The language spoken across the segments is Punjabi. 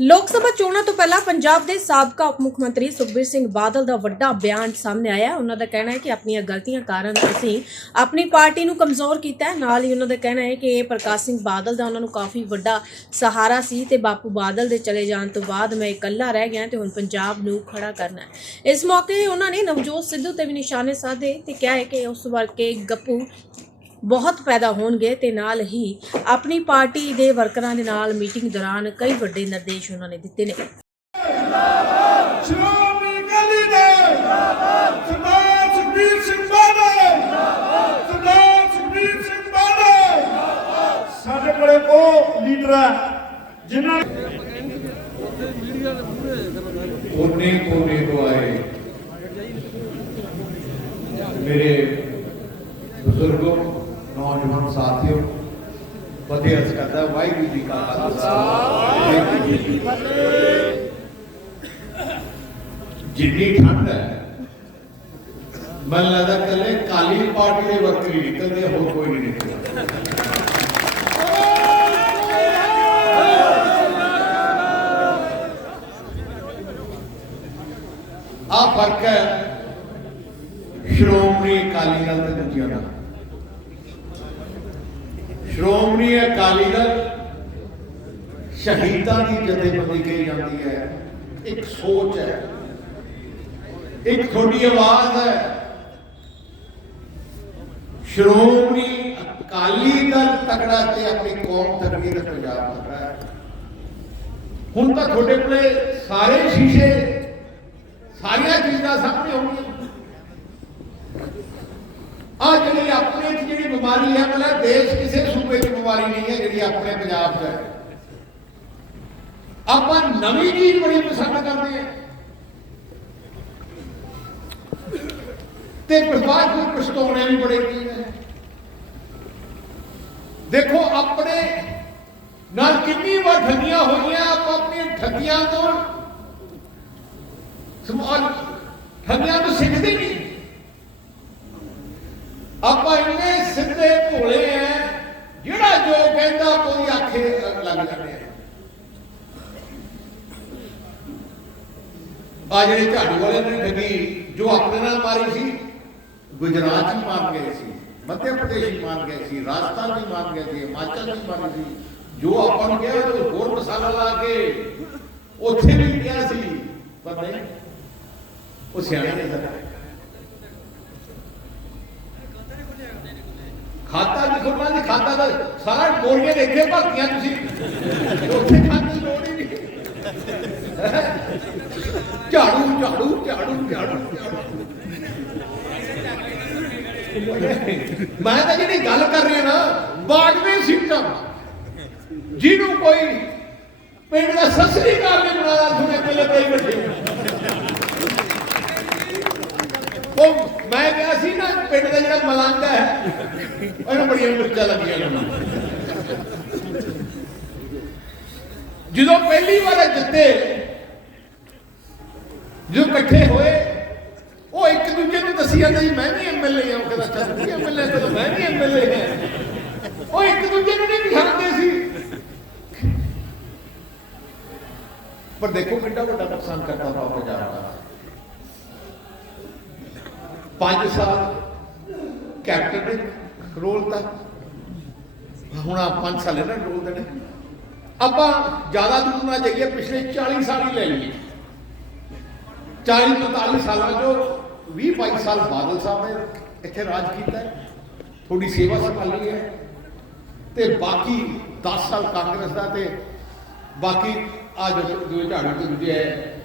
ਲੋਕ ਸਭਾ ਚੋਣਾਂ ਤੋਂ ਪਹਿਲਾਂ ਪੰਜਾਬ ਦੇ ਸਾਬਕਾ ਉਪ ਮੁੱਖ ਮੰਤਰੀ ਸੁਖਬੀਰ ਸਿੰਘ ਬਾਦਲ ਦਾ ਵੱਡਾ ਬਿਆਨ ਸਾਹਮਣੇ ਆਇਆ ਉਹਨਾਂ ਦਾ ਕਹਿਣਾ ਹੈ ਕਿ ਆਪਣੀਆਂ ਗਲਤੀਆਂ ਕਾਰਨ ਅਸੀਂ ਆਪਣੀ ਪਾਰਟੀ ਨੂੰ ਕਮਜ਼ੋਰ ਕੀਤਾ ਹੈ। ਨਾਲ ਹੀ ਉਹਨਾਂ ਦਾ ਕਹਿਣਾ ਹੈ ਕਿ ਇਹ ਪ੍ਰਕਾਸ਼ ਸਿੰਘ ਬਾਦਲ ਦਾ ਉਹਨਾਂ ਨੂੰ ਕਾਫੀ ਵੱਡਾ ਸਹਾਰਾ ਸੀ ਤੇ ਬਾਪੂ ਬਾਦਲ ਦੇ ਚਲੇ ਜਾਣ ਤੋਂ ਬਾਅਦ ਮੈਂ ਇਕੱਲਾ ਰਹਿ ਗਿਆ ਤੇ ਹੁਣ ਪੰਜਾਬ ਨੂੰ ਖੜਾ ਕਰਨਾ ਹੈ। ਇਸ ਮੌਕੇ ਉਹਨਾਂ ਨੇ ਨਵਜੋਤ ਸਿੱਧੂ ਤੇ ਵੀ ਨਿਸ਼ਾਨੇ ਸਾਧੇ ਤੇ ਕਿਹਾ ਹੈ ਕਿ ਉਸ ਵਰਕੇ ਗੱਪੂ ਬਹੁਤ ਪੈਦਾ ਹੋਣਗੇ ਤੇ ਨਾਲ ਹੀ ਆਪਣੀ ਪਾਰਟੀ ਦੇ ਵਰਕਰਾਂ ਦੇ ਨਾਲ ਮੀਟਿੰਗ ਦੌਰਾਨ ਕਈ ਵੱਡੇ ਨਿਰਦੇਸ਼ ਉਹਨਾਂ ਨੇ ਦਿੱਤੇ ਨੇ। ਸਾਡੇ ਕੋਲੇ ਉਹ ਲੀਡਰ ਹੈ ਜਿਨ੍ਹਾਂ ਕੋਨੇ ਕੋਨੇ ਤੋਂ ਆਏ ਮੇਰੇ ਬਜ਼ੁਰਗੋ ਨੌਜਵਾਨ ਸਾਥੀਓ ਫਤਿਹ ਅਰਜ਼ ਕਰਦਾ ਵਾਹਿਗੁਰੂ ਜੀ ਕਾ ਖਾਲਸਾ ਵਾਹਿਗੁਰੂ ਜੀ ਕੀ ਫਤਿਹ ਜਿੰਨੀ ਠੰਡ ਹੈ ਮੈਨੂੰ ਲੱਗਦਾ ਕੱਲੇ ਕਾਲੀ ਪਾਰਟੀ ਦੇ ਵਰਕਰ ਹੀ ਨਿਕਲਦੇ ਹੋਰ ਕੋਈ ਨਹੀਂ ਨਿਕਲਦਾ ਆ ਫ਼ਰਕ ਹੈ ਸ਼੍ਰੋਮਣੀ ਅਕਾਲੀ ਦਲ ਤੇ ਦੂਜਿਆਂ ਦਾ ਸ਼੍ਰੋਮਣੀ ਅਕਾਲੀ ਦਲ ਸ਼ਹੀਦਾਂ ਦੀ ਜਥੇਬੰਦੀ ਕਹੀ ਜਾਂਦੀ ਹੈ। ਇੱਕ ਸੋਚ ਹੈ। ਇੱਕ ਤੁਹਾਡੀ ਆਵਾਜ਼ ਹੈ। ਸ਼੍ਰੋਮਣੀ ਅਕਾਲੀ ਦਲ ਤਕੜਾ ਤੇ ਆਪਣੀ ਕੌਮ ਤਕੜੀ ਦਾ ਪੰਜਾਬ ਤਕੜਾ ਹੈ। ਹੁਣ ਤਾਂ ਤੁਹਾਡੇ ਕੋਲੇ ਸਾਰੇ ਸ਼ੀਸ਼ੇ, ਸਾਰੀਆਂ ਚੀਜ਼ਾਂ ਸਾਹਮਣੇ ਹੋਣਗੀਆਂ ਆ ਜਿਹੜੀ ਆਪਣੇ ਚ ਜਿਹੜੀ ਬਿਮਾਰੀ ਹੈ ਮਤਲਬ ਦੇਸ਼ ਕਿਸੇ ਸੂਬੇ 'ਚ ਬਿਮਾਰੀ ਨਹੀਂ ਹੈ ਜਿਹੜੀ ਆਪਣੇ ਪੰਜਾਬ 'ਚ ਹੈ। ਆਪਾਂ ਨਵੀਂ ਚੀਜ਼ ਬੜੀ ਪਸੰਦ ਕਰਦੇ ਹਾਂ। ਤੇ ਬਾਅਦ ਵਿੱਚ ਪਛਤਾਉਣੇ ਵੀ ਬੜੇ ਕੀ ਨੇ ਦੇਖੋ, ਆਪਣੇ ਨਾਲ ਕਿੰਨੀ ਵਾਰ ਠੱਗੀਆਂ ਹੋਈਆਂ, ਆਪਾਂ ਆਪਣੀਆਂ ਠੱਗੀਆਂ ਤੋਂ ਸਮਾਜ ਠੱਗੀਆਂ ਤੋਂ ਸਿੱਖਦੇ ਨਹੀਂ। ਆਪਾਂ ਇੰਨੇ ਸਿੱਧੇ ਭੋਲੇ ਆ, ਜਿਹੜਾ ਜੋ ਕਹਿੰਦਾ ਕੋਈ ਆਖੇ ਲੱਗ ਜਾਂਦੇ ਆ। ਆ ਜਿਹੜੇ ਝਾੜੂ ਵਾਲੇ ਨੇ ਠੱਗੀ, ਜੋ ਆਪਣੇ ਨਾਲ ਮਾਰੀ ਸੀ, ਗੁਜਰਾਤ ਚ ਮਾਰ ਗਏ ਸੀ, ਮੱਧ ਪ੍ਰਦੇਸ਼ ਚ ਮਾਰ ਗਏ ਸੀ, ਰਾਜਸਥਾਨ ਚ ਮਾਰ ਗਏ ਸੀ, ਹਿਮਾਚਲ ਚ ਮਾਰੀ ਸੀ। ਜੋ ਆਪਾਂ ਨੂੰ ਕਿਹਾ ਉਹ ਹੋਰ ਮਸਾਲਾ ਲਾ ਕੇ ਉੱਥੇ ਵੀ ਗਿਆ ਸੀ, ਪਰ ਨਹੀਂ, ਉਹ ਸਿਆਣੇ ਨੇ ਖਾਤਾ ਵੀ ਖੁੱਲਣਾ ਨਹੀਂ ਖਾਤਾ ਦਾ ਸਾਰਾ ਬੋਰੀਆਂ ਦੇਖੇ ਭਰਤੀਆਂ ਤੁਸੀਂ। ਉੱਥੇ ਖਾਤੇ ਲੋੜ ਹੀ ਨਹੀਂ। ਝਾੜੂ ਝਾੜੂ ਝਾੜੂ ਝਾੜੂ ਝਾੜੂ। ਮੈਂ ਤਾਂ ਜਿਹੜੀ ਗੱਲ ਕਰ ਰਿਹਾ ਨਾ ਬਾਗਵੇਂ ਸਿਸਟਮ ਜਿਹਨੂੰ ਕੋਈ ਪਿੰਡ ਦਾ ਸਸਰੀ ਕਾਲ ਨਹੀਂ ਬਣਾਦਾ ਸੁਣੇ ਪਹਿਲੇ ਕਈ ਬੈਠੇ ਉਹ ਮੈਂ ਕਿਹਾ ਸੀ ਨਾ, ਪਿੰਡ ਦਾ ਜਿਹੜਾ ਮਲੰਗ ਹੈ ਉਹਨੂੰ ਬੜੀਆਂ ਮਿਰਚਾਂ ਲੱਗੀਆਂ ਨੇ ਜਦੋਂ ਪਹਿਲੀ ਵਾਰ ਇਹ ਜਿੱਤੇ ਜੋ ਇਕੱਠੇ ਹੋਏ, ਉਹ ਇੱਕ ਦੂਜੇ ਨੂੰ ਦੱਸੀ ਜਾਂਦੇ ਸੀ ਮੈਂ ਵੀ ਐਮਐਲਏ ਹਾਂ। ਉਹ ਕਹਿੰਦਾ ਚੱਲ ਤੂੰ ਐਮਐਲਏ ਤੇ ਮੈਂ ਵੀ ਐਮਐਲਏ ਹਾਂ। ਉਹ ਇੱਕ ਦੂਜੇ ਨੂੰ ਨਹੀਂ ਦਿਖਾਉਂਦੇ ਸੀ। ਪਰ ਦੇਖੋ ਕਿੰਨਾ ਵੱਡਾ ਨੁਕਸਾਨ ਕਰਦਾ ਵਾ ਪੰਜਾਬ ਦਾ। ਪੰਜ ਸਾਲ ਕੈਪਟਨ ਨੇ ਰੋਲਤਾ ਹੁਣ ਆ ਪੰਜ ਸਾਲ ਇਹਨਾਂ ਰੋਲ ਦੇਣੇ। ਆਪਾਂ ਜ਼ਿਆਦਾ ਦੂਰ ਨਾ ਜਾਈਏ, ਪਿਛਲੇ 40 ਸਾਲ ਹੀ ਲੈ ਲਈਏ। 40 ਤੋਂ 45 ਸਾਲਾਂ ਚੋਂ 20 22 ਸਾਲ ਬਾਦਲ ਸਾਹਿਬ ਨੇ ਇੱਥੇ ਰਾਜ ਕੀਤਾ ਹੈ। ਥੋੜੀ ਸੇਵਾ ਸੰਭਾਲੀ ਹੈ। ਤੇ ਬਾਕੀ 10 ਸਾਲ ਕਾਂਗਰਸ ਦਾ ਤੇ ਬਾਕੀ ਆ ਜੋ ਜੋ ਝਾੜੂ ਤੇ ਦੂਜੇ ਹੈ।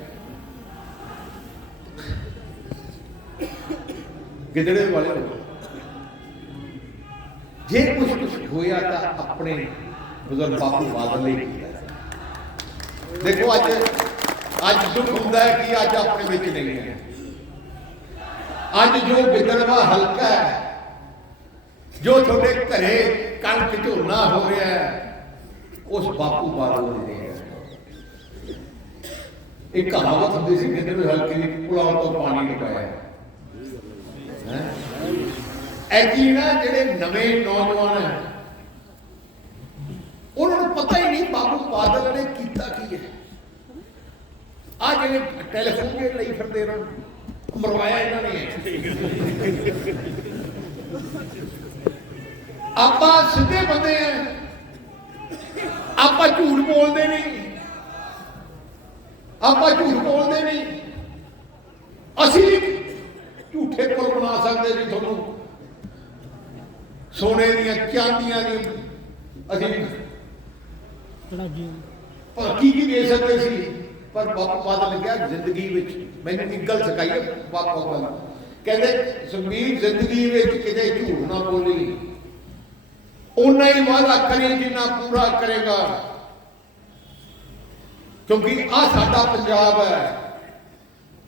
ਗਿੱਦੜੇ ਵਾਲੇ ਜੇ ਕੁਝ ਕੁਝ ਹੋਇਆ ਤਾਂ ਆਪਣੇ ਬਜ਼ੁਰਗ ਬਾਪੂ ਬਾਦਲ ਨੇ ਕੀਤਾ ਦੇਖੋ ਅੱਜ ਅੱਜ ਦੁੱਖ ਹੁੰਦਾ ਹੈ ਕਿ ਅੱਜ ਆਪਣੇ ਵਿੱਚ ਨਹੀਂ ਹੈ। ਅੱਜ ਜੋ ਗਿੱਦੜਵਾ ਹਲਕਾ ਹੈ, ਜੋ ਤੁਹਾਡੇ ਘਰੇ ਕਣਕ ਝੋਨਾ ਹੋ ਰਿਹਾ ਹੈ, ਉਸ ਬਾਪੂ ਬਾਦਲ ਨੇ ਹੈ। ਇੱਕ ਕਹਾਵਤ ਹੁੰਦੀ ਸੀ ਗਿੱਦੜਵੇ ਹਲਕੇ ਦੀ ਪੁਲਾਉ ਤੋਂ ਪਾਣੀ ਨਹੀਂ ਪਾਇਆ ਹੈ? ਐਜੀ ਨਾ ਜਿਹੜੇ ਨਵੇਂ ਨੌਜਵਾਨ ਹੈ, ਉਹਨਾਂ ਨੂੰ ਪਤਾ ਹੀ ਨਹੀਂ ਬਾਬੂ ਬਾਦਲ ਨੇ ਕੀਤਾ ਕੀ ਹੈ। ਆ ਜਿਹੜੇ ਟੈਲੀਫੋਨ ਦੇ ਲਈ ਫਿਰਦੇ ਇਹਨਾਂ ਨੂੰ, ਮਰਵਾਇਆ ਇਹਨਾਂ ਨੇ। ਆਪਾਂ ਸਿੱਧੇ ਬੰਦੇ ਆ। ਆਪਾਂ ਝੂਠ ਬੋਲਦੇ ਨਹੀਂ। ਆਪਾਂ ਝੂਠ ਬੋਲਦੇ ਨਹੀਂ। ਅਸੀਂ ਝੂਠੇ ਕੋਲ ਬਣਾ ਸਕਦੇ ਜੀ ਤੁਹਾਨੂੰ। ਸੋਨੇ ਦੀਆਂ ਚਾਂਦੀਆਂ ਦੀਆਂ ਅਸੀਂ ਪਰ ਕੀ ਕੀ ਦੇ ਸਕਦੇ ਸੀ? ਪਰ ਬਾਪੂ ਬਾਦਲ ਕਿਹਾ ਜ਼ਿੰਦਗੀ ਵਿੱਚ ਮੈਨੂੰ ਇੱਕ ਗੱਲ ਸਿਖਾਈ ਹੈ ਬਾਪੂ ਬਾਦਲ ਕਹਿੰਦੇ ਸੁਖਬੀਰ ਜ਼ਿੰਦਗੀ ਵਿੱਚ ਕਿਤੇ ਝੂਠ ਨਾ ਬੋਲੀ। ਉਨਾ ਹੀ ਵਾਅਦਾ ਕਰੀ ਜਿੰਨਾ ਪੂਰਾ ਕਰੇਗਾ। ਕਿਉਂਕਿ ਆ ਸਾਡਾ ਪੰਜਾਬ ਹੈ।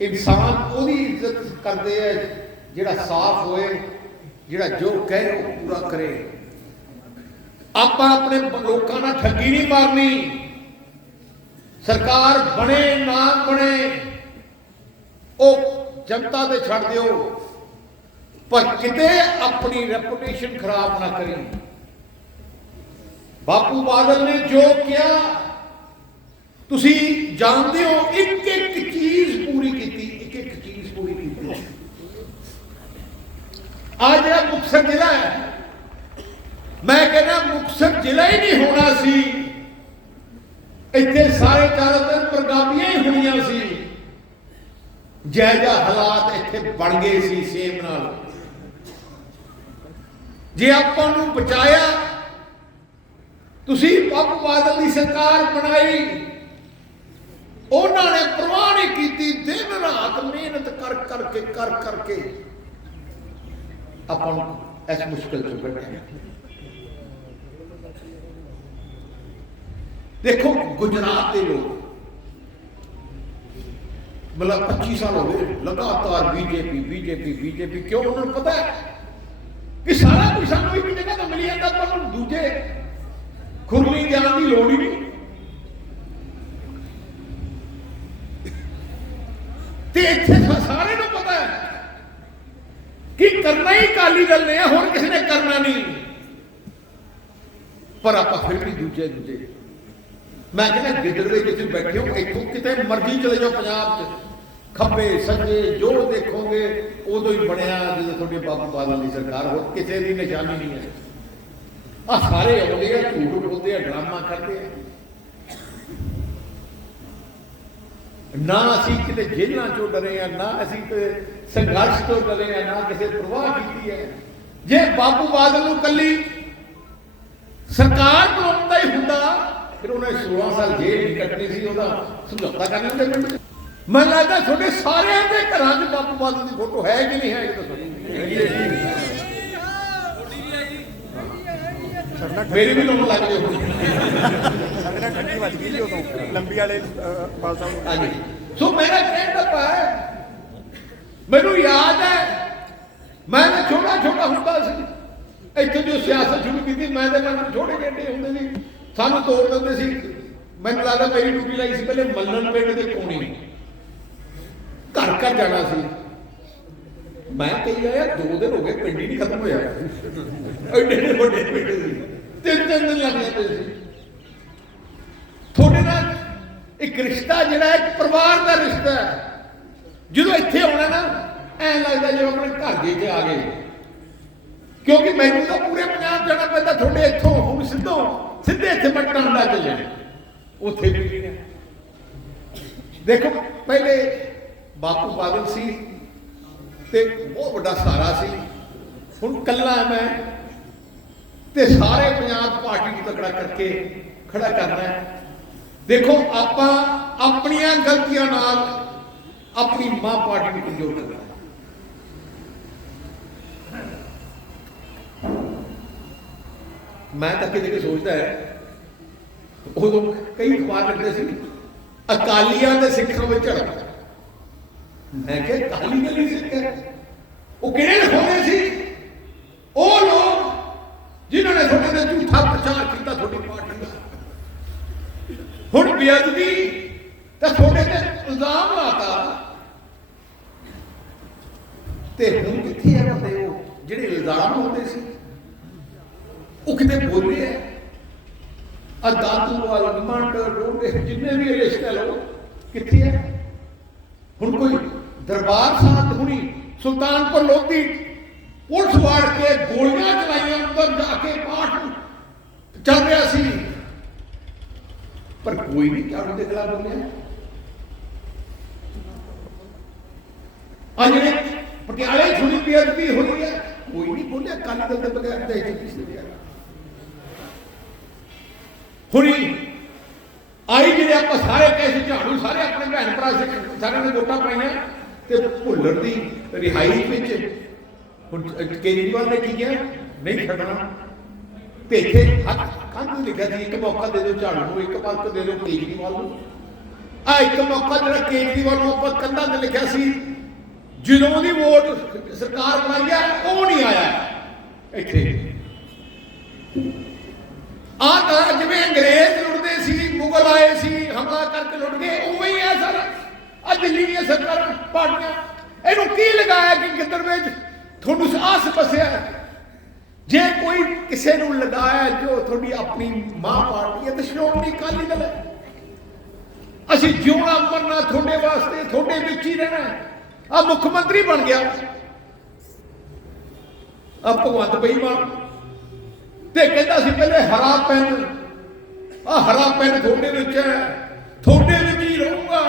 ਇਨਸਾਨ ਉਹਦੀ ਇੱਜ਼ਤ ਕਰਦੇ ਹੈ ਜਿਹੜਾ ਸਾਫ਼ ਹੋਏ ਜਿਹੜਾ ਜੋ ਕਹੇ ਉਹ ਪੂਰਾ ਕਰੇ। ਆਪਾਂ ਆਪਣੇ ਲੋਕਾਂ ਨਾਲ ਠੱਗੀ ਨਹੀਂ ਮਾਰਨੀ। ਸਰਕਾਰ ਬਣੇ ਨਾ ਬਣੇ, ਉਹ ਜਨਤਾ ਤੇ ਛੱਡ ਦਿਓ। ਪਰ ਕਿਤੇ ਆਪਣੀ ਰੈਪੂਟੇਸ਼ਨ ਖਰਾਬ ਨਾ ਕਰੀ। ਬਾਪੂ ਬਾਦਲ ਨੇ ਜੋ ਕਿਹਾ, ਤੁਸੀਂ ਜਾਣਦੇ ਹੋ ਇੱਕ ਇੱਕ ਚੀਜ਼ ਪੂਰੀ ਕੀਤੀ ਇੱਕ ਇੱਕ ਚੀਜ਼ ਪੂਰੀ ਕੀਤੀ ਆ ਜਿਹੜਾ ਮੁਕਤਸਰ ਜ਼ਿਲ੍ਹਾ ਹੈ, ਮੈਂ ਕਹਿੰਦਾ ਮੁਕਤਸਰ ਜ਼ਿਲ੍ਹਾ ਹੀ ਨਹੀਂ ਹੋਣਾ ਸੀ। ਇੱਥੇ ਸਾਰੇ ਚਾਰੋਂ ਤਰਫ ਪ੍ਰਗਾਮੀਆਂ ਹੀ ਹੋਣੀਆਂ ਸੀ। ਜਿਹੋ ਹਾਲਾਤ ਇੱਥੇ ਬਣ ਗਏ ਸੀ ਸੇਮ ਨਾਲ। ਜੇ ਆਪਾਂ ਨੂੰ ਬਚਾਇਆ, ਤੁਸੀਂ ਬਾਬੂ ਬਾਦਲ ਦੀ ਸਰਕਾਰ ਬਣਾਈ, ਉਹਨਾਂ ਨੇ ਪ੍ਰਵਾਹ ਨਹੀਂ ਕੀਤੀ, ਦਿਨ ਰਾਤ ਮਿਹਨਤ ਕਰ ਕਰਕੇ ਕਰ ਕਰਕੇ। ਆਪਾਂ ਨੂੰ ਇਸ ਮੁਸ਼ਕਲ ਤੋਂ ਕੱਢਿਆ ਦੇਖੋ, ਗੁਜਰਾਤ ਦੇ ਲੋਕ, ਮਤਲਬ 25 ਸਾਲ ਹੋ ਗਏ, ਲਗਾਤਾਰ ਬੀਜੇਪੀ ਬੀਜੇਪੀ ਬੀਜੇਪੀ, ਕਿਉਂ ਉਹਨਾਂ ਨੂੰ ਪਤਾ ਹੈ ਕਿ ਸਾਰਾ ਕੁਝ ਸਾਨੂੰ ਇੱਕ ਜਗ੍ਹਾ ਤੋਂ ਮਿਲ ਜਾਂਦਾ ਪਰ ਹੁਣ ਦੂਜੇ ਖੁਰਲੀ ਜਾਣ ਦੀ ਲੋੜ ਹੀ ਨਹੀਂ। ਤੇ ਇੱਥੇ ਸਾ- ਸਾਰਿਆਂ ਨੂੰ ਕਰਨਾ ਹੀ ਕਾਲੀ ਦਲ ਨੇ ਹੋਰ ਕਿਸੇ ਨੇ ਕਰਨਾ ਨਹੀਂ। ਪਰ ਆਪਾਂ ਫਿਰ ਵੀ ਦੂਜੇ ਦੂਜੇ। ਮੈਂ ਕਹਿੰਦਾ ਗਿੱਦੜਵੇ ਜਿੱਥੇ ਬੈਠੇ ਹੋ, ਇੱਥੋਂ ਕਿਤੇ ਮਰਜ਼ੀ ਚਲੇ ਜਾਓ ਪੰਜਾਬ 'ਚ। ਖੱਬੇ, ਸੱਜੇ ਜੋ ਦੇਖੋਗੇ, ਉਦੋਂ ਹੀ ਬਣਿਆ ਜਦੋਂ ਤੁਹਾਡੇ ਬਾਬੂ ਬਾਦਲ ਦੀ ਸਰਕਾਰ ਹੋ ਕਿਸੇ ਦੀ ਨਿਸ਼ਾਨੀ ਨਹੀਂ ਹੈ। ਆ ਸਾਰੇ ਆਉਂਦੇ ਆ, ਝੂਠ ਬੋਲਦੇ ਆ, ਡਰਾਮਾ ਕਰਦੇ ਆ। ਨਾ ਅਸੀਂ ਕਿਤੇ ਜੇਲ੍ਹਾਂ ਚੋਂ ਡਰੇ ਆ, ਨਾ ਅਸੀਂ ਤੇ ਸੰਘਰਸ਼ ਤੋਂ ਆ ਨਾ ਕਿਸੇ ਪ੍ਰਵਾਹ ਕੀਤੀ ਹੈ। ਜੇ ਬਾਬੂ ਬਾਦਲ ਨੂੰ ਕੱਲੀ ਸਰਕਾਰ ਬਣਾਉਂਦਾ ਹੀ ਹੁੰਦਾ ਫਿਰ ਉਹਨੇ 16 ਸਾਲ ਜੇਲ੍ਹ ਹੀ ਕੱਟਣੀ ਸੀ ਉਹਦਾ ਸਮਝੌਤਾ ਕਰਨਾ ਤੇ ਮੈਨੂੰ ਮੈਨੂੰ ਲੱਗਦਾ ਤੁਹਾਡੇ ਸਾਰਿਆਂ ਦੇ ਘਰਾਂ 'ਚ ਬਾਪੂ ਬਾਦਲ ਦੀ ਫੋਟੋ ਹੈ ਕਿ ਨਹੀਂ ਹੈ ਇਹ ਦੱਸੋ ਮੇਰੀ ਵੀ ਲੋਕ ਲੱਗ ਜਾਓ ਸਾਡੇ ਨਾਲ ਠੱਗੀ ਵੱਜ ਗਈ ਜੀ ਉਦੋਂ ਲੰਬੀ ਵਾਲੇ ਪਾਲ ਸਾਹਿਬ। ਹਾਂਜੀ। ਸੋ ਮੇਰਾ ਕਹਿਣ ਦਾ ਹੈ ਮੈਨੂੰ ਯਾਦ ਹੈ, ਮੈਂ ਤਾਂ ਛੋਟਾ ਛੋਟਾ ਹੁੰਦਾ ਸੀ। ਇੱਥੇ ਜੋ ਸਿਆਸਤ ਸ਼ੁਰੂ ਕੀਤੀ, ਮੈਂ ਤੇ ਮੈਂ ਛੋਟੇ ਜਿਹੇ ਹੁੰਦੇ ਸੀ। ਸਾਨੂੰ ਤੋੜ ਦਿੰਦੇ ਸੀ। ਮੈਨੂੰ ਲੱਗਦਾ ਮੇਰੀ ਡਿਊਟੀ ਲਾਈ ਸੀ, ਪਹਿਲੇ ਮੱਲਣ ਪਿੰਡ ਦੇ ਕੋਣੀ ਘਰ ਘਰ ਜਾਣਾ ਸੀ। ਮੈਂ ਕਹੀ ਆਇਆ, ਦੋ ਦਿਨ ਹੋ ਗਏ, ਪਿੰਡ ਹੀ ਨਹੀਂ ਖਤਮ ਹੋਇਆ। ਐਡੇ ਐਡੇ ਵੱਡੇ ਪਿੰਡ ਸੀ। ਤਿੰਨ ਤਿੰਨ ਦਿਨ ਲੱਗ ਜਾਂਦੇ ਸੀ। ਤੁਹਾਡੇ ਨਾਲ ਇੱਕ ਰਿਸ਼ਤਾ ਜਿਹੜਾ ਇੱਕ ਪਰਿਵਾਰ ਦਾ ਰਿਸ਼ਤਾ ਹੈ। ਜਦੋਂ ਇੱਥੇ ਆਉਣਾ ਨਾ ਐਂ ਲੱਗਦਾ ਜਿਵੇਂ ਆਪਣੇ ਘਰ ਦੇ 'ਚ ਆ ਗਏ। ਕਿਉਂਕਿ ਮੈਨੂੰ ਤਾਂ ਪੂਰੇ ਪੰਜਾਬ ਜਾਣਾ ਪੈਂਦਾ, ਤੁਹਾਡੇ ਇੱਥੋਂ, ਹੁਣ ਸਿੱਧੋ, ਸਿੱਧੇ ਇੱਥੇ ਬਟਾਂਡਾ ਚੱਲੇ ਉੱਥੇ ਵੀ ਨਹੀਂ ਦੇਖੋ, ਪਹਿਲੇ ਬਾਪੂ ਬਾਦਲ ਸੀ ਤੇ ਬਹੁਤ ਵੱਡਾ ਸਹਾਰਾ ਸੀ। ਹੁਣ ਕੱਲਾ ਮੈਂ ਤੇ ਸਾਰੇ ਪੰਜਾਬ ਪਾਰਟੀ ਨੂੰ ਤਕੜਾ ਕਰਕੇ ਖੜਾ ਕਰਨਾ ਹੈ। ਦੇਖੋ, ਆਪਾਂ ਆਪਣੀਆਂ ਗਲਤੀਆਂ ਨਾਲ ਆਪਣੀ ਮਾਂ ਪਾਰਟੀ ਨੂੰ ਕਮਜ਼ੋਰ ਕਰਨਾ ਹੈ ਮੈਂ ਤਾਂ ਕਿਤੇ ਕਿ ਸੋਚਦਾ ਹੈ, ਉਦੋਂ ਕਈ ਅਖਬਾਰ ਲਿਖਦੇ ਸੀ, ਅਕਾਲੀਆਂ ਦੇ ਸਿੱਖਾਂ ਵਿੱਚ। ਝੜਪ ਮੈਂ ਕਿਹਾ, ਅਕਾਲੀ ਦੇ ਸਿੱਖ ਹੈ। ਉਹ ਕਿਹੜੇ ਲਿਖਾਉਂਦੇ ਸੀ? ਉਹ ਲੋਕ ਜਿਨ੍ਹਾਂ ਨੇ ਤੁਹਾਡੇ ਤੇ ਝੂਠਾ ਪ੍ਰਚਾਰ ਕੀਤਾ ਤੁਹਾਡੀ ਪਾਰਟੀ ਦਾ। ਹੁਣ ਬੇਅਦਬੀ ਤਾਂ ਤੁਹਾਡੇ ਤੇ ਇਲਜ਼ਾਮ ਲਾਤਾ। ਤੇ ਹੁਣ ਕਿੱਥੇ ਆ ਬੰਦੇ ਉਹ? ਜਿਹੜੇ ਇਲਜ਼ਾਮ ਹੁੰਦੇ ਸੀ। ਉਹ ਕਿਤੇ ਬੋਲੇ ਹੈ? ਆ ਦਾਦੂ ਵਾਲ ਮੰਡ ਰੋਡੇ ਜਿੰਨੇ ਵੀ ਰਿਸ਼ਤੇ ਲੋ ਕਿੱਥੇ ਆ ਹੁਣ ਕੋਈ ਦਰਬਾਰ ਸਾਹਿਬ ਹੁਣੀ ਸੁਲਤਾਨਪੁਰ ਲੋਧੀ ਪੁਲਿਸ ਵਾੜ ਕੇ ਗੋਲੀਆਂ ਚਲਾਈਆਂ, ਅੰਦਰ ਜਾ ਕੇ ਪਾਠ ਚੱਲ ਰਿਹਾ ਸੀ। ਪਰ ਕੋਈ ਵੀ ਝਾੜੂ ਦੇ ਖਿਲਾਫ ਬੋਲਿਆ। ਅੱਜ ਜਿਹੜੇ ਪਟਿਆਲੇ ਛੁਰੀ ਬੇਅਦਬੀ ਹੋਈ ਹੈ, ਕੋਈ ਨਹੀਂ ਬੋਲਿਆ ਕਾਲੀ ਦਲ ਦੇ ਬਗੈਰ ਤੇ ਜੀ ਦੇ ਹੁਣੀ ਆਈ ਜਿਹੜੇ ਆਪਾਂ ਸਾਰੇ ਕੈਸੇ ਝਾੜੂ, ਸਾਰੇ ਆਪਣੇ ਭੈਣ ਭਰਾ ਸਾਰਿਆਂ ਨੇ ਵੋਟਾਂ ਪਾਈਆਂ ਤੇ ਭੁੱਲਰ ਦੀ ਰਿਹਾਈ ਵਿੱਚ ਹੁਣ ਕੇਜਰੀਵਾਲ ਨੇ ਕੀ ਕਿਹਾ? ਨਹੀਂ ਛੱਡਣਾ। ਤੇ ਇੱਥੇ ਹੱਥ ਕੰਧ ਲਿਖਿਆ ਸੀ ਇੱਕ ਮੌਕਾ ਦੇ ਦਿਓ ਝਾੜੂ ਨੂੰ, ਇੱਕ ਮੌਕਾ ਦੇ ਦਿਓ ਕੇਜਰੀਵਾਲ ਨੂੰ। ਆ ਇੱਕ ਮੌਕਾ ਜਿਹੜਾ ਕੇਜਰੀਵਾਲ ਨੂੰ ਆਪਾਂ ਕੰਧਾਂ ਤੇ ਲਿਖਿਆ ਸੀ, ਜਦੋਂ ਦੀ ਵੋਟ ਸਰਕਾਰ ਬਣਾਈ ਹੈ ਉਹ ਨਹੀਂ ਆਇਆ ਇੱਥੇ। ਆ ਤਾਂ ਜਿਵੇਂ ਅੰਗਰੇਜ਼ ਲੁੱਟਦੇ ਸੀ, ਮੁਗਲ ਆਏ ਸੀ, ਹਮਲਾ ਕਰਕੇ ਲੁੱਟ ਗਏ, ਉਵੇਂ ਹੀ ਹੈ ਸਰ। ਆ ਦਿੱਲੀ ਦੀਆਂ ਸਰਕਾਰਾਂ, ਪਾਰਟੀਆਂ, ਇਹਨੂੰ ਕੀ ਲਗਾਇਆ ਕਿ ਗਿੱਦੜ ਵਿੱਚ ਤੁਹਾਨੂੰ ਆਹ ਸਮੱਸਿਆ ਜੇ ਕੋਈ ਕਿਸੇ ਨੂੰ ਲਗਾਇਆ ਜੋ ਤੁਹਾਡੀ ਆਪਣੀ ਮਾਂ ਪਾਰਟੀ ਹੈ, ਤਾਂ ਸ਼੍ਰੋਮਣੀ ਅਕਾਲੀ ਦਲ ਹੈ। ਅਸੀਂ ਜਿਉਣਾ ਮਰਨਾ ਤੁਹਾਡੇ ਵਾਸਤੇ, ਤੁਹਾਡੇ ਵਿੱਚ ਹੀ ਰਹਿਣਾ ਆ ਮੁੱਖ ਮੰਤਰੀ ਬਣ ਗਿਆ। ਆ ਭਗਵੰਤ ਬੇਈਮਾਨ ਤੇ ਕਹਿੰਦਾ ਸੀ, ਪਹਿਲੇ ਹਰਾ ਪੈਨ ਆ ਹਰਾ ਪੈਨ ਤੁਹਾਡੇ ਵਿੱਚ ਹੈ, ਤੁਹਾਡੇ ਵਿੱਚ ਹੀ ਰਹੂਗਾ।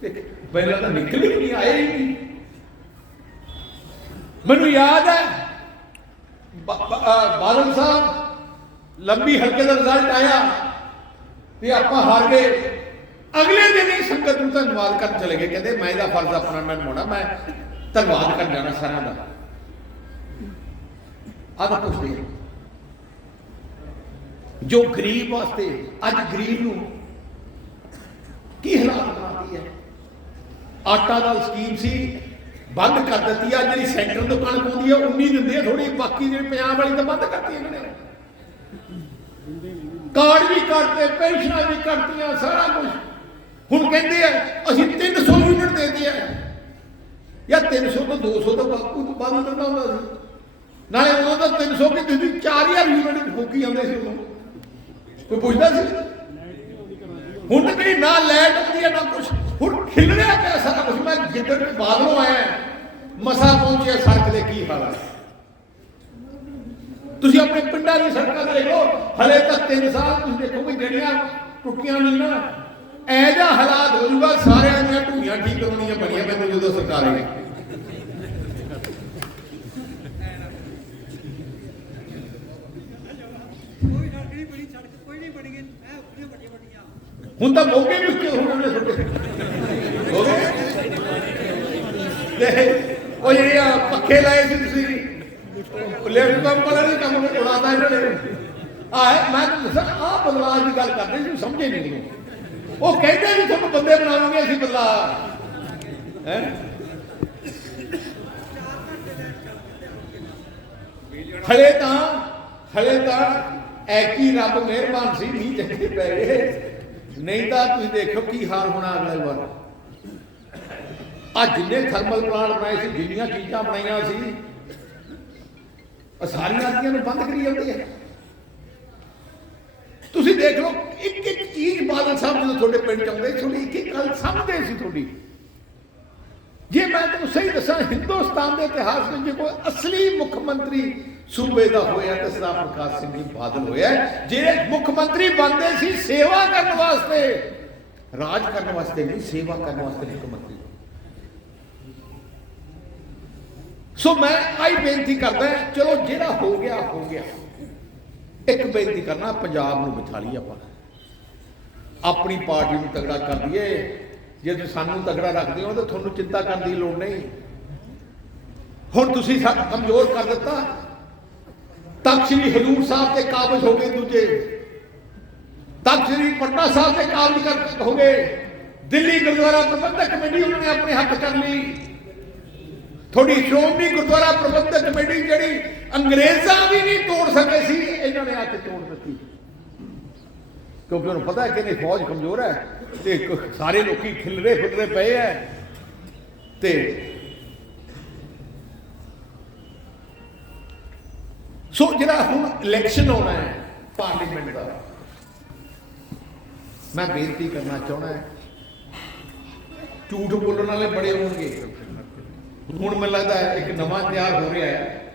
ਤੇ ਪਹਿਲਾਂ ਤਾਂ ਨਿਕਲ ਹੀ ਨਹੀਂ ਆਏ ਹੀ ਮੈਨੂੰ ਯਾਦ ਹੈ ਬਾਦਲ ਸਾਹਿਬ ਲੰਬੀ ਹਲਕੇ ਦਾ ਰਿਜ਼ਲਟ ਆਇਆ ਤੇ ਆਪਾਂ ਹਾਰ ਗਏ। ਅਗਲੇ ਦਿਨ ਹੀ ਸੰਗਤ ਨੂੰ ਧੰਨਵਾਦ ਕਰਨ ਚਲੇ ਗਏ। ਕਹਿੰਦੇ, ਮੈਂ ਇਹਦਾ ਫਰਜ਼ ਆਪਣਾ ਮੈਂ ਨਿਭਾਉਣਾ, ਮੈਂ ਧੰਨਵਾਦ ਕਰਨ ਜਾਣਾ ਸਾਰਿਆਂ ਦਾ। ਆਹ ਤਾਂ ਪੁੱਛਦੇ ਜੋ ਗਰੀਬ ਵਾਸਤੇ, ਅੱਜ ਗਰੀਬ ਨੂੰ ਕੀ ਹਾਲਾਤ ਬਣਾਤੀ ਹੈ? ਆਟਾ ਦਾ ਸਕੀਮ ਸੀ, ਬੰਦ ਕਰ ਦਿੱਤੀ ਆ, ਜਿਹੜੀ ਸੈਂਟਰ ਤੋਂ ਕਣਕ ਆਉਂਦੀ ਆ 19 ਦਿੰਦੇ ਆ ਥੋੜੀ ਬਾਕੀ ਜਿਹੜੀ ਪੰਜਾਬ ਵਾਲੀ ਤਾਂ ਬੰਦ ਕਰਤੀ ਇਹਨਾਂ ਨੇ। ਕਾਰਡ ਵੀ ਕੱਟਦੇ ਪੈਨਸ਼ਨਾਂ ਵੀ ਕੱਟਤੀਆਂ ਸਾਰਾ ਕੁਝ ਹੁਣ ਕਹਿੰਦੇ ਆ, ਅਸੀਂ 300 ਯੂਨਿਟ ਦੇ ਦਿਆ ਜਾਂ 300 ਤੋਂ 200 ਤੋਂ ਬਾਪੂ ਤੋਂ ਬੰਦ ਕਰਨਾ ਹੁੰਦਾ ਸੀ। ਨਾਲੇ ਉਦੋਂ ਤਾਂ 300 ਕਿ ਤੁਸੀਂ 4000 ਯੂਨਿਟ ਫੂਕੀ ਜਾਂਦੇ ਸੀ ਉਦੋਂ। ਕੋਈ ਪੁੱਛਦਾ ਸੀ? ਹੁਣ ਤਾਂ ਨਾ ਲੈਟ ਆਉਂਦੀ ਹੈ ਨਾ ਕੁਝ ਹੁਣ ਖਿਲ ਰਿਹਾ ਪਿਆ ਸਾਰਾ ਕੁਝ ਮੈਂ ਜਿੱਦਣ ਬਾਦਲੋਂ ਆਇਆ, ਮਸਾ ਪਹੁੰਚਿਆ ਸੜਕ ਦੇ ਕੀ ਹਾਲ ਹੈ ਤੁਸੀਂ ਆਪਣੇ ਪਿੰਡਾਂ ਦੀ ਸੜਕਾਂ ਤੇ ਦੇਖ ਲਓ। ਹਲੇ ਤੱਕ 3 ਸਾਲ ਤੁਸੀਂ ਦੇਖੋ ਕਿ ਜਿਹੜੀਆਂ ਟੁੱਟੀਆਂ ਨਹੀਂ ਨਾ, ਐ ਜਿਹਾ ਹਾਲਾਤ ਹੋ ਜੂਗਾ ਸਾਰਿਆਂ ਦੀਆਂ ਢੂਈਆਂ ਠੀਕ ਕਰਾਉਣੀਆਂ ਬਣੀਆਂ ਮੈਨੂੰ ਜਦੋਂ ਸਰਕਾਰ ਨੇ ਕੋਈ ਸੜਕ ਨਹੀਂ ਬਣੀ ਸੜਕ ਕੋਈ ਨਹੀਂ ਬਣੀ ਐ ਉੱਪਰ ਵੱਡੀਆਂ ਵੱਡੀਆਂ ਹੁਣ ਤਾਂ ਮੌਕੇ ਵੀ ਉੱਚੇ ਹੋ ਗਏ ਨੇ ਹੋ ਗਏ ਉਹ ਜਿਹੜੇ ਆ ਪੱਖੇ ਲਾਏ ਸੀ ਤੁਸੀਂ ਲੈਫਟ ਕੰਮ ਵਾਲਾ ਨਹੀਂ ਕੰਮ ਉਡਾਦਾ ਇਹਨਾਂ ਨੇ। ਆ ਮੈਂ ਦੱਸਾਂ ਆ ਬਦਲਾਅ ਦੀ ਗੱਲ ਕਰਦੇ ਸੀ ਸਮਝੇ ਨਹੀਂ ਤੁਸੀਂ ਉਹ ਕਹਿੰਦੇ ਵੀ ਤੁਹਾਨੂੰ ਬੰਦੇ ਬਣਾਵਾਂਗੇ, ਅਸੀਂ ਬਦਲਾਅ ਹੈ? ਹਲੇ ਤਾਂ ਹਲੇ ਤਾਂ ਐਕੀ ਰੱਬ ਮਿਹਰਬਾਨ ਸੀ ਨਹੀਂ ਚੰਗੇ ਪੈ ਗਏ। ਨਹੀਂ ਤਾਂ ਤੁਸੀਂ ਦੇਖੋ ਕੀ ਹਾਲ ਹੋਣਾ ਅਗਲੇ ਵਾਰ। ਆ ਜਿੰਨੇ ਥਰਮਲ ਪਲਾਂਟ ਬਣਾਏ ਸੀ, ਜਿੰਨੀਆਂ ਚੀਜ਼ਾਂ ਬਣਾਈਆਂ ਸੀ, ਆਹ ਸਾਰੀਆਂ ਚੀਜ਼ਾਂ ਨੂੰ ਬੰਦ ਕਰੀ ਜਾਂਦੇ ਆ। ਤੁਸੀਂ ਦੇਖ ਲਓ ਇੱਕ ਇੱਕ ਚੀਜ਼ ਬਾਦਲ ਸਾਹਿਬ ਜਦੋਂ ਤੁਹਾਡੇ ਪਿੰਡ ਚ ਆਉਂਦੇ, ਤੁਹਾਡੀ ਇੱਕ ਇੱਕ ਗੱਲ ਸਮਝਦੇ ਸੀ ਤੁਹਾਡੀ। ਜੇ ਮੈਂ ਤੁਹਾਨੂੰ ਸਹੀ ਦੱਸਾਂ, ਹਿੰਦੁਸਤਾਨ ਦੇ ਇਤਿਹਾਸ ਵਿੱਚ ਜੇ ਕੋਈ ਅਸਲੀ ਮੁੱਖ ਮੰਤਰੀ ਸੂਬੇ ਦਾ ਹੋਇਆ ਤਾਂ ਸਰਦਾਰ ਪ੍ਰਕਾਸ਼ ਸਿੰਘ ਜੀ ਬਾਦਲ ਹੋਇਆ ਜਿਹੜੇ ਮੁੱਖ ਮੰਤਰੀ ਬਣਦੇ ਸੀ ਸੇਵਾ ਕਰਨ ਵਾਸਤੇ, ਰਾਜ ਕਰਨ ਵਾਸਤੇ ਨਹੀਂ, ਸੇਵਾ ਕਰਨ ਵਾਸਤੇ ਮੁੱਖ ਮੰਤਰੀ। ਸੋ ਮੈਂ ਆਈ ਬੇਨਤੀ ਕਰਦਾ, ਚਲੋ ਜਿਹੜਾ ਹੋ ਗਿਆ ਹੋ ਗਿਆ। ਇੱਕ ਬੇਨਤੀ ਕਰਨਾ, ਪੰਜਾਬ ਨੂੰ ਬਿਠਾ ਲਈ ਆਪਾਂ। ਆਪਣੀ ਪਾਰਟੀ ਨੂੰ ਤਗੜਾ ਕਰ ਦਈਏ ਜੇ ਤੁਸੀਂ ਸਾਨੂੰ ਤਗੜਾ ਰੱਖਦੇ ਹੋ ਤਾਂ ਤੁਹਾਨੂੰ ਚਿੰਤਾ ਕਰਨ ਦੀ ਲੋੜ ਨਹੀਂ। ਹੁਣ ਤੁਸੀਂ ਸਾਨੂੰ ਕਮਜ਼ੋਰ ਕਰ ਦਿੱਤਾ। ਤਖਤ ਸ੍ਰੀ ਹਜ਼ੂਰ ਸਾਹਿਬ ਤੇ ਕਾਬਜ ਹੋ ਗਏ ਦੂਜੇ। ਤਖਤ ਸ੍ਰੀ ਪਟਨਾ ਸਾਹਿਬ ਤੇ ਕਾਬਜ ਹੋ ਗਏ। ਦਿੱਲੀ ਗੁਰਦੁਆਰਾ ਪ੍ਰਬੰਧਕ ਕਮੇਟੀ ਉਹਨਾਂ ਨੇ ਆਪਣੇ ਹੱਥ ਕਰ ਲਈ। ਥੋੜੀ ਸ਼੍ਰੋਮਣੀ ਗੁਰਦੁਆਰਾ ਪ੍ਰਬੰਧਕ ਕਮੇਟੀ ਜਿਹੜੀ ਅੰਗਰੇਜ਼ਾਂ ਵੀ ਨਹੀਂ ਤੋੜ ਸਕੇ ਸੀ, ਇਹਨਾਂ ਨੇ ਆ ਕੇ ਤੋੜ ਦਿੱਤੀ। ਕਿਉਂਕਿ ਉਹਨੂੰ ਪਤਾ ਹੈ ਕਿ ਇਹਦੀ ਫੌਜ ਕਮਜ਼ੋਰ ਹੈ ਤੇ ਸਾਰੇ ਲੋਕੀ ਖਿਲਰੇ ਫਿਲਰੇ ਪਏ ਐ ਤੇ ਸੋ ਜਿਹੜਾ ਹੁਣ ਇਲੈਕਸ਼ਨ ਆਉਣਾ ਹੈ ਪਾਰਲੀਮੈਂਟ ਦਾ, ਮੈਂ ਬੇਨਤੀ ਕਰਨਾ ਚਾਹੁੰਦਾ ਹਾਂ, ਝੂਠ ਬੋਲਣ ਵਾਲੇ ਬੜੇ ਹੋਣਗੇ। ਹੁਣ ਮੈਨੂੰ ਲੱਗਦਾ ਇੱਕ ਨਵਾਂ ਤਿਆਰ ਹੋ ਰਿਹਾ ਹੈ,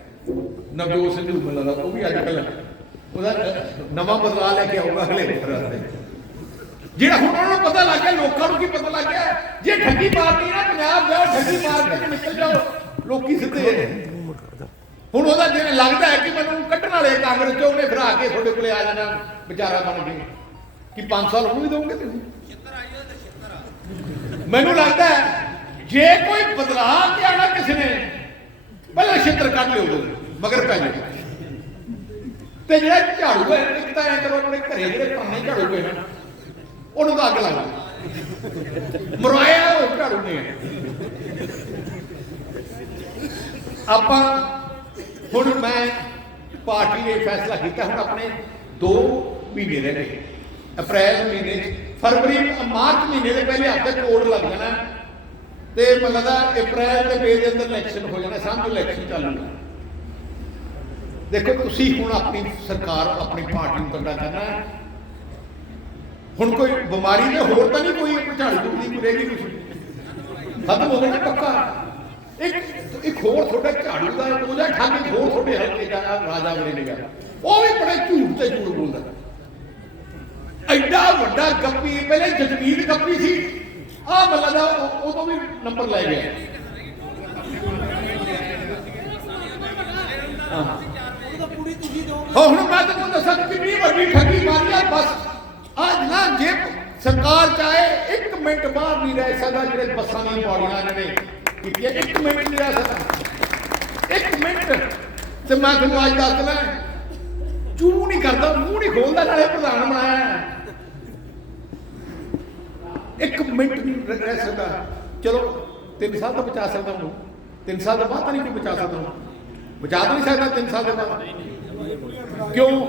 ਨਵਜੋਤ ਸਿੰਘ ਮੈਨੂੰ ਲੱਗਦਾ, ਉਹ ਵੀ ਅੱਜ ਕੱਲ੍ਹ ਉਹਦਾ ਨਵਾਂ ਬਦਲਾਅ ਲੈ ਕੇ ਆਊਗਾ ਅਗਲੇ ਵਕਤ ਜਿਹੜਾ ਹੁਣ ਉਹਨਾਂ ਨੂੰ ਪਤਾ ਲੱਗ ਗਿਆ ਲੋਕਾਂ ਨੂੰ ਕੀ ਪਤਾ ਲੱਗ ਗਿਆ? ਜੇ ਠੱਗੀ ਮਾਰਨੀ ਹੈ ਨਾ ਪੰਜਾਬ ਜਾਓ ਠੱਗੀ ਮਾਰ ਕੇ ਨਿਕਲ ਜਾਓ। ਲੋਕੀ ਸਿੱਧੇ ਹੁਣ ਉਹਦਾ ਜਿਵੇਂ ਲੱਗਦਾ ਹੈ ਕਿ ਮੈਨੂੰ ਕੱਢਣ ਵਾਲੇ ਕਾਂਗਰਸ ਚੋਂ ਉਹਨੇ ਫਿਰ ਕੇ ਤੁਹਾਡੇ ਕੋਲੇ ਆ ਜਾਣਾ ਵਿਚਾਰਾ ਬਣ ਕੇ। ਕਿ 5 ਸਾਲ ਉਹ ਵੀ ਦੋਗੇ ਤੁਸੀਂ? ਮੈਨੂੰ ਲੱਗਦਾ ਹੈ ਜੇ ਕੋਈ ਬਦਲਾਅ ਕੇ ਆਣਾ ਕਿਸੇ ਨੇ ਪਹਿਲਾਂ ਛਿੱਤਰ ਕੱਢ ਲਿਓ ਉਹਦੇ, ਮਗਰ ਪੈ ਜਾਓ। ਤੇ ਜਿਹੜਾ ਝਾੜੂ ਹੈ ਇੱਕ ਤਾਂ ਐ ਕਰੋ ਆਪਣੇ ਘਰੇ ਜਿਹੜੇ ਪੰਨੇ ਝਾੜੂ ਪਏ ਨਾ ਉਹਨੂੰ ਤਾਂ ਅੱਗ ਲਾ ਲਓ ਮਰਵਾਇਆ ਉਹ ਝਾੜੂ ਨੇ। ਆਪਾਂ ਹੁਣ ਮੈਂ ਪਾਰਟੀ ਨੇ ਫੈਸਲਾ ਕੀਤਾ, ਹੁਣ ਆਪਣੇ 2 ਮਹੀਨੇ ਰਹਿ ਗਏ। ਅਪ੍ਰੈਲ ਮਹੀਨੇ ਫਰਵਰੀ, ਮਾਰਚ ਮਹੀਨੇ ਦੇ ਪਹਿਲੇ ਹਫ਼ਤੇ ਕੋਡ ਲੱਗ ਜਾਣਾ। ਤੇ ਮੈਨੂੰ ਲੱਗਦਾ ਅਪ੍ਰੈਲ ਦੇ ਮਈ ਦੇ ਅੰਦਰ ਇਲੈਕਸ਼ਨ ਹੋ ਜਾਣਾ ਸਮਝ ਇਲੈਕਸ਼ਨ ਚੱਲੂਗਾ ਦੇਖੋ ਤੁਸੀਂ ਹੁਣ ਆਪਣੀ ਸਰਕਾਰ ਆਪਣੀ ਪਾਰਟੀ ਨੂੰ ਤਗੜਾ ਕਰਨਾ ਹੁਣ ਕੋਈ ਬਿਮਾਰੀ ਤੇ ਹੋਰ ਤਾਂ ਨਹੀਂ ਕੋਈ ਝਾੜੂ ਦੀ ਕੋਈ ਰਹੇਗੀ ਕੁਛ ਖਤਮ ਹੋ ਗਿਆ ਪੱਕਾ। ਇੱਕ ਇੱਕ ਹੋਰ ਤੁਹਾਡਾ ਝਾੜੂ ਦਾ ਉਹਦਾ ਠੱਗ ਹੋਰ ਤੁਹਾਡੇ ਹਲਕੇ ਦਾ ਰਾਜਾ ਬਣੇ ਨਿਗਾ ਉਹ ਵੀ ਬੜੇ ਝੂਠ ਤੇ ਝੂਠ ਬੋਲਦਾ। ਐਡਾ ਵੱਡਾ ਗੱਪੀ, ਪਹਿਲੇ ਜਸਵੀਰ ਗੱਪੀ ਸੀ। ਆਹ ਮੱਲਾ ਦਾ ਉਹ ਉਹ ਤੋਂ ਵੀ ਨੰਬਰ ਲੈ ਗਿਆ। ਹਾਂ। ਹੁਣ ਮੈਂ ਤੁਹਾਨੂੰ ਦੱਸਾਂ ਕਿੰਨੀ ਵੱਡੀ ਠੱਗੀ ਮਾਰੀ ਆ, ਬਸ। ਅੱਜ ਨਾ ਜੇ ਸਰਕਾਰ ਚਾਹੇ 1 ਮਿੰਟ ਬਾਹਰ ਨਹੀਂ ਰਹਿ ਸਕਦਾ, ਜਿਹੜੇ ਬੱਸਾਂ ਦੀਆਂ ਪੌੜੀਆਂ ਇਹਨਾਂ ਨੇ ਕੀਤੀਆਂ 1 ਮਿੰਟ ਨਹੀਂ ਰਹਿ ਸਕਦਾ। 1 ਮਿੰਟ। ਤੇ ਮੈਂ ਤੁਹਾਨੂੰ ਅੱਜ ਦੱਸ ਦਿਆਂ ਚੂ ਨਹੀਂ ਕਰਦਾ, ਮੂੰਹ ਨਹੀਂ ਖੋਲਦਾ, ਨਾਲੇ ਪ੍ਰਧਾਨ ਬਣਾਇਆ ਇੱਕ ਮਿੰਟ ਨਹੀਂ ਰਹਿ ਸਕਦਾ। ਚਲੋ, ਤਿੰਨ ਸਾਲ ਤਾਂ ਬਚਾ ਸਕਦਾ ਉਹਨੂੰ ਤਿੰਨ ਸਾਲ ਦੇ ਬਾਅਦ ਤਾਂ ਨਹੀਂ ਕੋਈ ਬਚਾ ਸਕਦਾ ਉਹਨੂੰ ਬਚਾ ਤਾਂ ਨਹੀਂ ਸਕਦਾ ਤਿੰਨ ਸਾਲ ਦੇ ਬਾਅਦ। ਕਿਉਂ?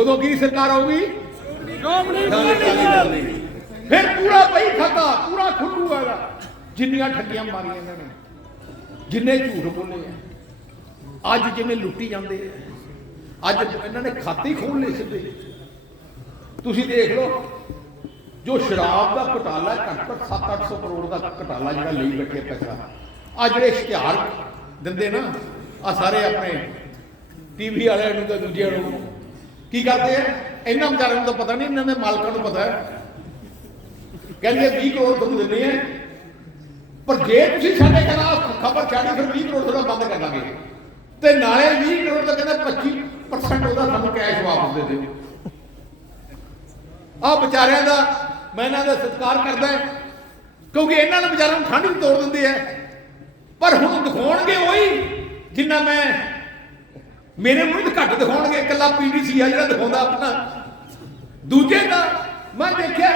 ਉਦੋਂ ਕੀ ਸਰਕਾਰ ਆਊਗੀ? ਫਿਰ ਪੂਰਾ ਪਈ ਖਾਤਾ ਪੂਰਾ ਖੁੱਲੂ ਹੈਗਾ। ਜਿੰਨੀਆਂ ਠੱਗੀਆਂ ਮਾਰੀਆਂ ਇਹਨਾਂ ਨੇ ਜਿੰਨੇ ਝੂਠ ਬੋਲੇ ਆ। ਅੱਜ ਜਿਵੇਂ ਲੁੱਟੀ ਜਾਂਦੇ ਆ। ਅੱਜ ਇਹਨਾਂ ਨੇ ਖਾਤੇ ਹੀ ਖੋਲ ਲਏ ਸਿੱਧੇ। ਤੁਸੀਂ ਦੇਖ ਲਓ ਜੋ ਸ਼ਰਾਬ ਦਾ ਘੁਟਾਲਾ ਹੈ, ਘੱਟ ਘੱਟ 7-800 ਕਰੋੜ ਦਾ ਘੁਟਾਲਾ ਜਿਹੜਾ ਲਈ ਬੈਠੇ ਪੈਸਾ। ਆ ਜਿਹੜੇ ਇਸ਼ਤਿਹਾਰ ਦਿੰਦੇ ਨਾ ਆ ਸਾਰੇ ਆਪਣੇ ਟੀਵੀ ਵਾਲਿਆਂ ਨੂੰ ਤੇ ਦੂਜਿਆਂ ਨੂੰ। ਕੀ ਕਰਦੇ ਆ? ਇਹਨਾਂ ਵਿਚਾਰਿਆਂ ਨੂੰ ਤਾਂ ਪਤਾ ਨਹੀਂ, ਇਹਨਾਂ ਦੇ ਮਾਲਕਾਂ ਨੂੰ ਪਤਾ ਹੈ। ਕਹਿੰਦੇ 20 ਕਰੋੜ ਤੁਹਾਨੂੰ ਦਿੰਦੇ ਆ। ਪਰ ਜੇ ਤੁਸੀਂ ਸਾਡੇ ਖਿਲਾਫ ਖਬਰ ਛਾੜੀ ਫਿਰ 20 ਕਰੋੜ ਤੁਹਾਡਾ ਬੰਦ ਕਰ ਦਾਂਗੇ। ਤੇ ਨਾਲੇ 20 ਕਰੋੜ ਦਾ ਕਹਿੰਦੇ 25% ਉਹਦਾ ਸਾਨੂੰ ਕੈਸ਼ ਵਾਪਸ ਦੇ ਦਿਓ। ਆ ਵਿਚਾਰਿਆਂ ਦਾ ਮੈਂ ਇਹਨਾਂ ਦਾ ਸਤਿਕਾਰ ਕਰਦਾ ਕਿਉਂਕਿ ਇਹਨਾਂ ਨੂੰ ਵਿਚਾਰਿਆਂ ਨੂੰ ਠੰਡ ਵੀ ਤੋੜ ਦਿੰਦੇ ਆ। ਪਰ ਹੁਣ ਦਿਖਾਉਣਗੇ ਉਹੀ ਜਿੰਨਾ ਮੈਂ ਮੇਰੇ ਮੂੰਹ ਤੇ ਘੱਟ ਦਿਖਾਉਣਗੇ, ਇਕੱਲਾ ਪੀਡੀਸੀ ਆ ਜਿਹੜਾ ਦਿਖਾਉਂਦਾ ਆਪਣਾ। ਦੂਜੇ ਦਾ ਮੈਂ ਦੇਖਿਆ,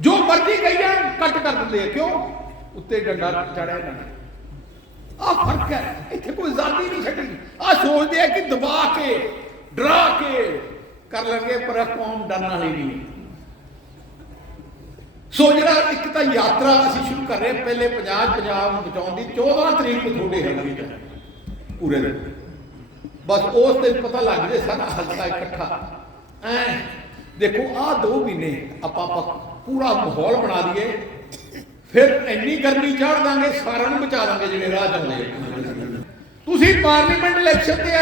ਜੋ ਮਰਜ਼ੀ ਕਹੀ ਜਾਣ ਕੱਟ ਕਰ ਦਿੰਦੇ ਆ। ਕਿਉਂ? ਉੱਤੇ ਡੰਡਾ ਚੜਿਆ ਇਹਨਾਂ ਆ ਫ਼ਰਕ ਹੈ, ਇੱਥੇ ਕੋਈ ਆਜ਼ਾਦੀ ਨਹੀਂ ਛੱਡੀ। ਆ ਸੋਚਦੇ ਆ ਕਿ ਦਬਾ ਕੇ, ਡਰਾ ਕੇ ਕਰ ਲੈਣਗੇ, ਪਰ ਕੌਮ ਡਰਨ ਵਾਲੀ ਨਹੀਂ ਸੋ ਜਿਹੜਾ ਇੱਕ ਤਾਂ ਯਾਤਰਾ ਅਸੀਂ ਸ਼ੁਰੂ ਕਰ ਰਹੇ ਪਹਿਲੇ ਪੰਜਾਬ ਪੰਜਾਬ ਨੂੰ ਬਚਾਉਣ ਦੀ 14 ਤਰੀਕ ਨੂੰ ਤੁਹਾਡੇ ਹਲਕੇ ਚ ਪੂਰੇ ਦਿਨ। ਬਸ ਉਸ ਦਿਨ ਪਤਾ ਲੱਗ ਜੇ ਸਾਰਾ ਹਲਕਾ ਇਕੱਠਾ। ਐ, ਦੇਖੋ, ਆਹ ਦੋ ਮਹੀਨੇ ਆਪਾਂ ਪੂਰਾ ਮਾਹੌਲ ਬਣਾ ਦਈਏ ਫਿਰ ਇੰਨੀ ਗਰਮੀ ਚਾੜ ਦਾਂਗੇ, ਸਾਰਿਆਂ ਨੂੰ ਬਚਾ ਦਾਂਗੇ ਜਿਹੜੇ ਰਾਹ ਜਾਂਦੇ ਤੁਸੀਂ ਪਾਰਲੀਮੈਂਟ ਇਲੈਕਸ਼ਨ ਤੇ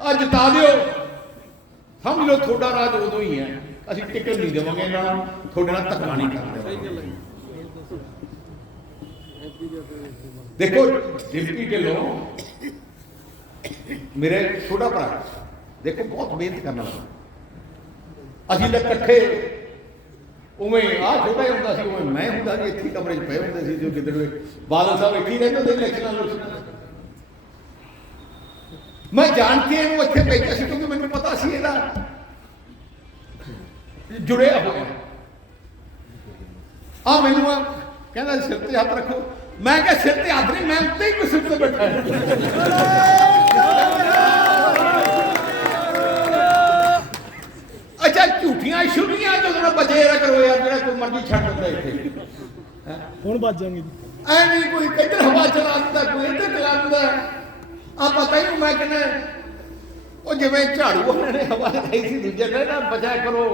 ਆ ਜਿਤਾ ਦਿਓ। ਸਮਝ ਲਓ, ਤੁਹਾਡਾ ਰਾਜ ਉਦੋਂ ਹੀ ਹੈ। ਅਸੀਂ ਟਿਕਟ ਨਹੀਂ ਦੇਵਾਂਗੇ ਇਹਨਾਂ ਨੂੰ, ਤੁਹਾਡੇ ਨਾਲ ਧੱਕਾ ਨਹੀਂ ਕਰਦੇ ਦੇਖੋ, ਡਿਪਟੀ ਢਿੱਲੋਂ ਮੇਰੇ ਛੋਟਾ ਭਰਾ ਦੇਖੋ, ਬਹੁਤ ਮਿਹਨਤ ਕਰਨ ਵਾਲਾ ਅਸੀਂ ਤਾਂ ਇਕੱਠੇ ਉਵੇਂ ਆ ਛੋਟਾ ਹੀ ਹੁੰਦਾ ਸੀ, ਉਵੇਂ ਮੈਂ ਹੁੰਦਾ ਸੀ, ਇੱਥੇ ਕਮਰੇ 'ਚ ਪਏ ਹੁੰਦੇ ਸੀ, ਜੋ ਕਿਧਰ ਬਾਦਲ ਸਾਹਿਬ ਇੱਥੇ ਰਹਿੰਦੇ ਹੁੰਦੇ ਇਲੈਕਸ਼ਨਾਂ ਨੂੰ ਮੈਂ ਜਾਣ ਕੇ ਇਹਨੂੰ ਇੱਥੇ ਭੇਜਿਆ ਸੀ, ਕਿਉਂਕਿ ਮੈਨੂੰ ਪਤਾ ਸੀ ਇਹਦਾ ਜੁੜਿਆ ਹੋਇਆ ਆ ਮੈਨੂੰ ਆ ਕਹਿੰਦਾ ਸਿਰ ਤੇ ਹੱਥ ਰੱਖੋ। ਮੈਂ ਕਿਹਾ, ਸਿਰ ਤੇ ਹੱਥ ਨਹੀਂ, ਮੈਂ ਉੱਤੇ ਹੀ ਕੋਈ ਤੇ ਬੈਠਾ। ਅੱਛਾ ਝੂਠੀਆਂ ਛੁੱਟੀਆਂ ਜਦੋਂ ਨਾ ਬਚੇ ਰਿਹਾ ਕਰੋ ਯਾਰ ਜਿਹੜਾ ਕੋਈ ਮਰਜ਼ੀ ਛੱਡ ਦਿੰਦਾ ਇੱਥੇ। ਹੁਣ ਵੱਜ ਜਾਣਗੇ ਐ ਨਹੀਂ ਕੋਈ ਕਿੱਧਰ ਹਵਾ ਚਲਾ ਦਿੰਦਾ ਕੋਈ ਇੱਧਰ ਚਲਾ ਦਿੰਦਾ। ਆ ਪਤਾ ਹੀ ਨਹੀਂ ਮੈਂ ਕਹਿੰਦਾ ਉਹ ਜਿਵੇਂ ਝਾੜੂ ਉਹਨਾਂ ਨੇ ਹਵਾ ਲਾਈ ਸੀ ਦੂਜੇ ਨੇ ਨਾ ਬਚਾ ਕਰੋ।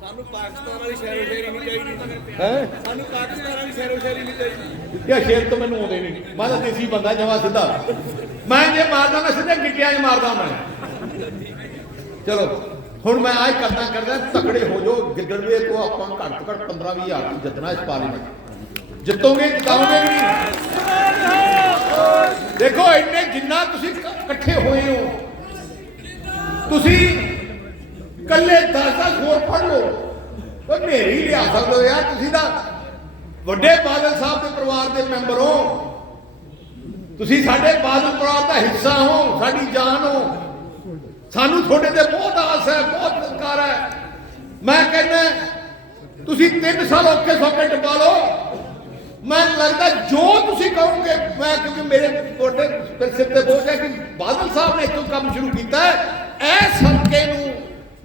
ਸਾਨੂੰ ਪਾਕਿਸਤਾਨ ਵਾਲੀ ਸ਼ੇਰੋ ਸ਼ੇਰੀ ਨਹੀਂ ਚਾਹੀਦੀ। ਹੈ? ਸਾਨੂੰ ਪਾਕਿਸਤਾਨ ਵਾਲੀ ਸ਼ੇਰੋ ਸ਼ੇਰੀ ਨਹੀਂ ਚਾਹੀਦੀ। ਕਿਆ ਸ਼ੇਰ ਤੋਂ ਮੈਨੂੰ ਆਉਂਦੇ ਨਹੀਂ। ਮੈਂ ਤਾਂ ਦੇਸੀ ਬੰਦਾ ਜਮਾ ਸਿੱਧਾ। ਮੈਂ ਜੇ ਮਾਰਦਾ ਮੈਂ ਸਿੱਧੇ ਗਿੱਟਿਆਂ 'ਚ ਮਾਰਦਾ ਮੈਂ। ਚਲੋ। ਹੁਣ ਮੈਂ ਆਹ ਕਰਦਾ ਕਰਦਾ, ਤਕੜੇ ਹੋ ਜਾਓ ਗਿੱਦੜਵੇ ਤੋਂ ਆਪਾਂ ਘੱਟ ਤੋਂ ਘੱਟ 15 20 ਹਜ਼ਾਰ ਨੂੰ ਜਿੱਤਣਾ ਇਸ ਪਾਰਲੀਮੈਂਟ ਜਿੱਤੋਗੇ, ਜਿਤਾਓਗੇ ਨਹੀਂ? ਦੇਖੋ, ਇੰਨੇ ਜਿੰਨਾ ਤੁਸੀਂ ਇਕੱਠੇ ਹੋਏ ਹੋ, ਤੁਸੀਂ ਕੱਲੇ 10-10 ਹੋਰ ਪੜ ਲਓ। ਉਹ ਮੇਰੀ ਲਿਆ ਸਕਦੇ ਹੋ ਯਾਰ, ਤੁਸੀਂ ਤਾਂ ਵੱਡੇ ਬਾਦਲ ਸਾਹਿਬ ਦੇ ਪਰਿਵਾਰ ਦੇ ਮੈਂਬਰ ਹੋ। ਤੁਸੀਂ ਸਾਡੇ ਬਾਦਲ ਪਰਿਵਾਰ ਦਾ ਹਿੱਸਾ ਹੋ, ਸਾਡੀ ਜਾਨ ਹੋ। ਸਾਨੂੰ ਤੁਹਾਡੇ ਤੇ ਬਹੁਤ ਆਸ ਹੈ, ਬਹੁਤ ਸਤਿਕਾਰ ਹੈ। ਮੈਂ ਕਹਿੰਦਾ, ਤੁਸੀਂ 3 ਸਾਲ ਔਖੇ ਸੌਖੇ ਟਪਾ ਲਓ। ਮੈਂ ਲੱਗਦਾ ਜੋ ਤੁਸੀਂ ਕਹੋਗੇ, ਮੈਂ ਕਿਉਂਕਿ ਮੇਰੇ ਤੁਹਾਡੇ ਸਿਰ ਸਿਰ ਤੇ ਬੋਝ ਹੈ ਕਿ ਬਾਦਲ ਸਾਹਿਬ ਨੇ ਇੱਥੋਂ ਕੰਮ ਸ਼ੁਰੂ ਕੀਤਾ ਹੈ। ਇਹ ਹਲਕੇ ਨੂੰ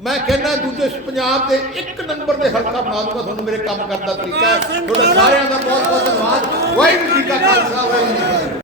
ਮੈਂ ਕਹਿੰਦਾ, ਦੂਜੇ ਪੰਜਾਬ ਦੇ ਇੱਕ ਨੰਬਰ ਦੇ ਹਲਕਾ ਬਣਾ ਦੂੰਗਾ ਤੁਹਾਨੂੰ ਮੇਰੇ ਕੰਮ ਕਰਨ ਦਾ ਤਰੀਕਾ ਹੈ। ਤੁਹਾਡਾ ਸਾਰਿਆਂ ਦਾ ਬਹੁਤ ਬਹੁਤ ਧੰਨਵਾਦ। ਵਾਹਿਗੁਰੂ ਜੀ ਕਾ ਖਾਲਸਾ, ਵਾਹਿਗੁਰੂ ਜੀ ਕੀ